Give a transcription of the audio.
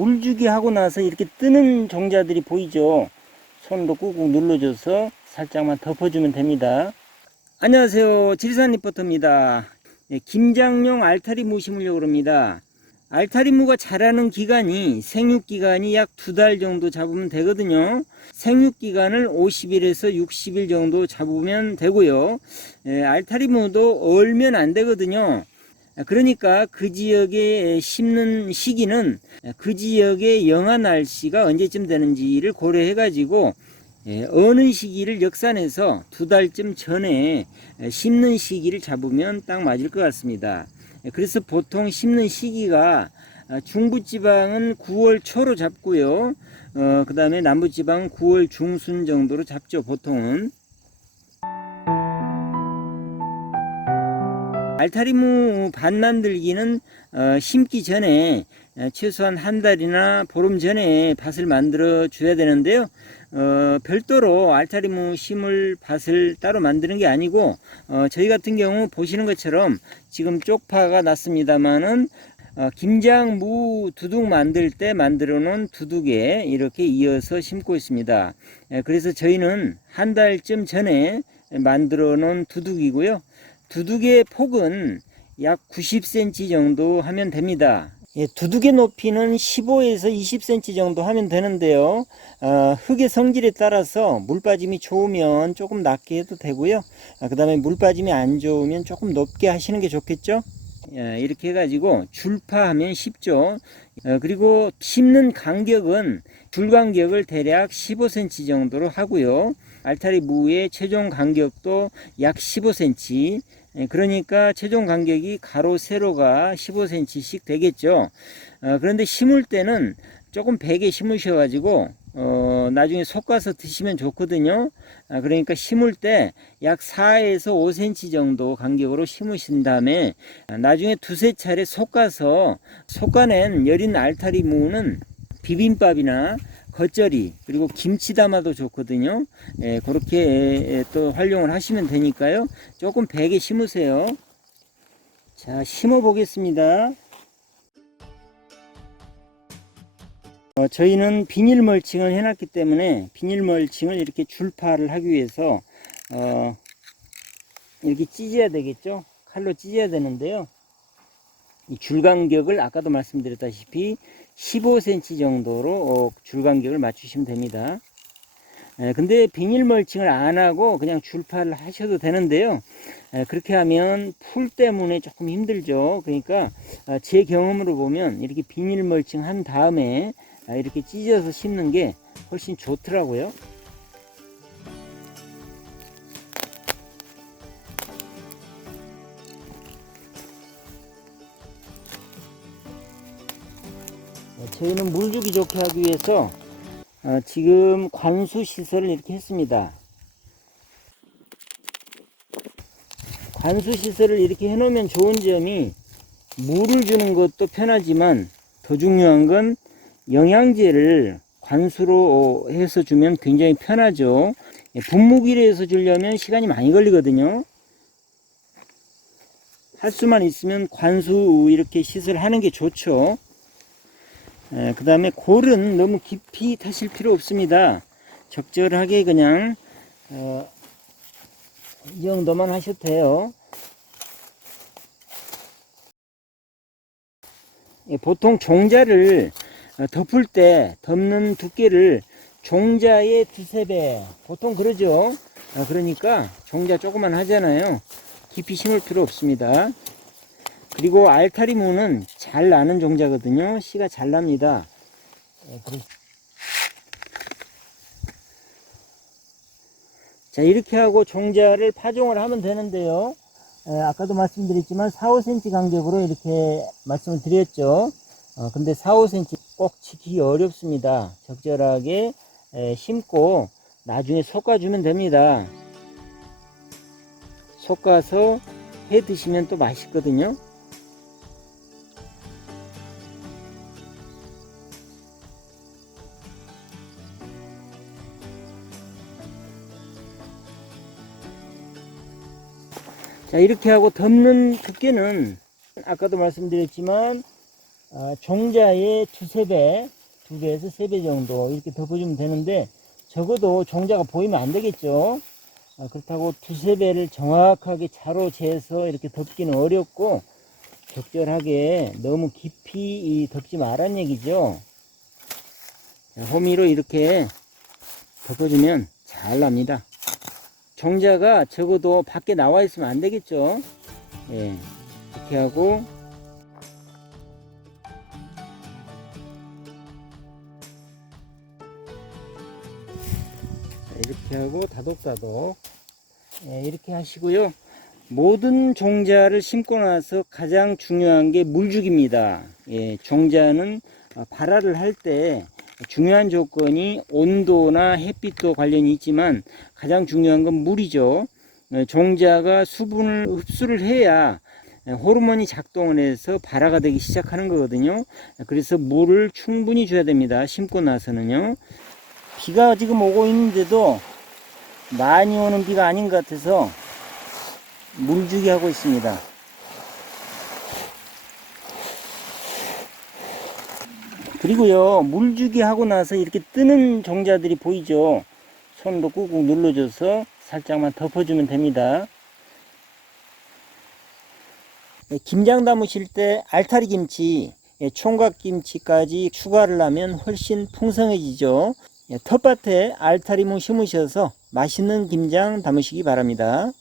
물주기 하고 나서 이렇게 뜨는 종자들이 보이죠. 손으로 꾹꾹 눌러줘서 살짝만 덮어주면 됩니다. 안녕하세요, 지리산 리포터입니다. 김장용 알타리무 심으려고 합니다. 알타리무가 자라는 기간이 생육기간이 약 2달 정도 잡으면 되거든요. 생육기간을 50일에서 60일 정도 잡으면 되고요. 알타리무도 얼면 안 되거든요. 그러니까 그 지역에 심는 시기는 그 지역의 영하 날씨가 언제쯤 되는지를 고려해 가지고 어느 시기를 역산해서 2달쯤 전에 심는 시기를 잡으면 딱 맞을 것 같습니다. 그래서 보통 심는 시기가 중부지방은 9월 초로 잡고요. 그 다음에 남부지방은 9월 중순 정도로 잡죠, 보통은. 알타리무 밭 만들기는 심기 전에 최소한 한 달이나 보름 전에 밭을 만들어 줘야 되는데요. 별도로 알타리무 심을 밭을 따로 만드는 게 아니고 저희 같은 경우 보시는 것처럼 지금 쪽파가 났습니다만은 김장무 두둑 만들 때 만들어 놓은 두둑에 이렇게 이어서 심고 있습니다. 그래서 저희는 한 달쯤 전에 만들어 놓은 두둑이고요. 두둑의 폭은 약 90cm 정도 하면 됩니다. 두둑의 높이는 15에서 20cm 정도 하면 되는데요. 흙의 성질에 따라서 물빠짐이 좋으면 조금 낮게 해도 되고요. 그 다음에 물빠짐이 안 좋으면 조금 높게 하시는 게 좋겠죠. 이렇게 해가지고 줄파하면 쉽죠. 그리고 심는 간격은 줄 간격을 대략 15cm 정도로 하고요. 알타리 무의 최종 간격도 약 15cm. 그러니까 최종 간격이 가로 세로가 15cm씩 되겠죠. 그런데 심을 때는 조금 베게 심으셔 가지고 나중에 솎아서 드시면 좋거든요. 그러니까 심을 때 약 4에서 5cm 정도 간격으로 심으신 다음에 나중에 두세 차례 솎아낸 여린 알타리 무는 비빔밥이나 겉절이 그리고 김치 담아도 좋거든요. 그렇게 또 활용을 하시면 되니까요. 조금 베게 심으세요. 자, 심어 보겠습니다. 저희는 비닐 멀칭을 해놨기 때문에 비닐 멀칭을 이렇게 줄파를 하기 위해서 이렇게 찢어야 되겠죠. 칼로 찢어야 되는데요. 이 줄 간격을 아까도 말씀드렸다시피 15cm 정도로 줄 간격을 맞추시면 됩니다. 근데 비닐 멀칭을 안 하고 그냥 줄파를 하셔도 되는데요. 그렇게 하면 풀 때문에 조금 힘들죠. 그러니까 제 경험으로 보면 이렇게 비닐 멀칭 한 다음에 이렇게 찢어서 심는 게 훨씬 좋더라고요. 저희는 물주기 좋게 하기 위해서 지금 관수 시설을 이렇게 했습니다. 관수 시설을 이렇게 해놓으면 좋은 점이 물을 주는 것도 편하지만 더 중요한 건 영양제를 관수로 해서 주면 굉장히 편하죠. 분무기로 해서 주려면 시간이 많이 걸리거든요. 할 수만 있으면 관수 이렇게 시설하는 게 좋죠. 그 다음에 골은 너무 깊이 타실 필요 없습니다. 적절하게 그냥 이 정도만 하셔도 돼요. 보통 종자를 덮을 때 덮는 두께를 종자의 2~3배 보통 그러죠. 그러니까 종자 조그만 하잖아요. 깊이 심을 필요 없습니다. 그리고 알타리무는 잘 나는 종자거든요. 씨가 잘 납니다. 자, 이렇게 하고 종자를 파종을 하면 되는데요. 아까도 말씀드렸지만 4~5cm 간격으로 이렇게 말씀을 드렸죠. 근데 4~5cm 꼭 지키기 어렵습니다. 적절하게 심고 나중에 솎아주면 됩니다. 솎아서 해 드시면 또 맛있거든요. 자, 이렇게 하고 덮는 두께는 아까도 말씀드렸지만 종자의 두세 배, 2배에서 3배 정도 이렇게 덮어주면 되는데, 적어도 종자가 보이면 안 되겠죠. 그렇다고 두세 배를 정확하게 차로 재서 이렇게 덮기는 어렵고, 적절하게 너무 깊이 덮지 말란 얘기죠. 호미로 이렇게 덮어주면 잘 납니다. 종자가 적어도 밖에 나와 있으면 안 되겠죠. 예, 이렇게 하고, 이렇게 하고 다독다독, 예, 이렇게 하시고요. 모든 종자를 심고 나서 가장 중요한 게 물주기입니다. 예, 종자는 발화를 할 때 중요한 조건이 온도나 햇빛도 관련이 있지만 가장 중요한 건 물이죠. 종자가 수분을 흡수를 해야 호르몬이 작동을 해서 발화가 되기 시작하는 거거든요. 그래서 물을 충분히 줘야 됩니다. 심고 나서는요. 비가 지금 오고 있는데도 많이 오는 비가 아닌 것 같아서 물주기 하고 있습니다. 그리고요, 물주기 하고 나서 이렇게 뜨는 종자들이 보이죠. 손으로 꾹꾹 눌러줘서 살짝만 덮어주면 됩니다. 김장 담으실 때 알타리 김치, 총각 김치까지 추가를 하면 훨씬 풍성해지죠. 텃밭에 알타리무 심으셔서 맛있는 김장 담으시기 바랍니다.